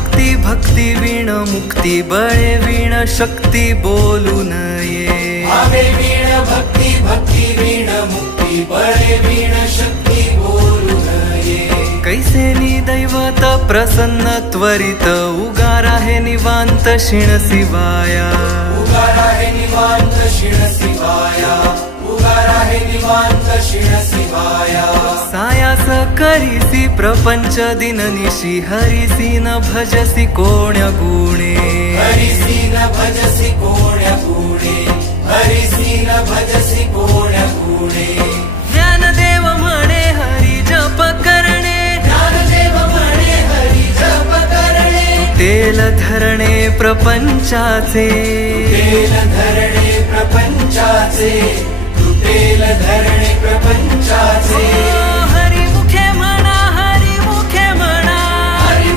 भक्ती भक्ती वीण मुक्ती बळे वीण शक्ती बोलू नये भावे वीण भक्ती भक्ती वीण मुक्ती बळे वीण शक्ती बोलू नये कैसे दैवत प्रसन्न त्वरित उगारा हे निवांत शिण शिवाया उगारा हे निवांत शिण शिवाया उगारा हे निवांत शिण शिवाया सायास करीसी प्रपंच दिननिशी हरिसी न भजसी कोण्या गुणे हरिसी न भजसी कोण्या गुणे हरिसी न भजसी कोण्या गुणे ज्ञानदेव म्हणे हरी जप करणे ज्ञानदेव म्हणे हरी जप करणे तुटेल धरणे प्रपंचाचे तुटेल धरणे प्रपंचाचे तुटेल धरणे प्रपंचाचे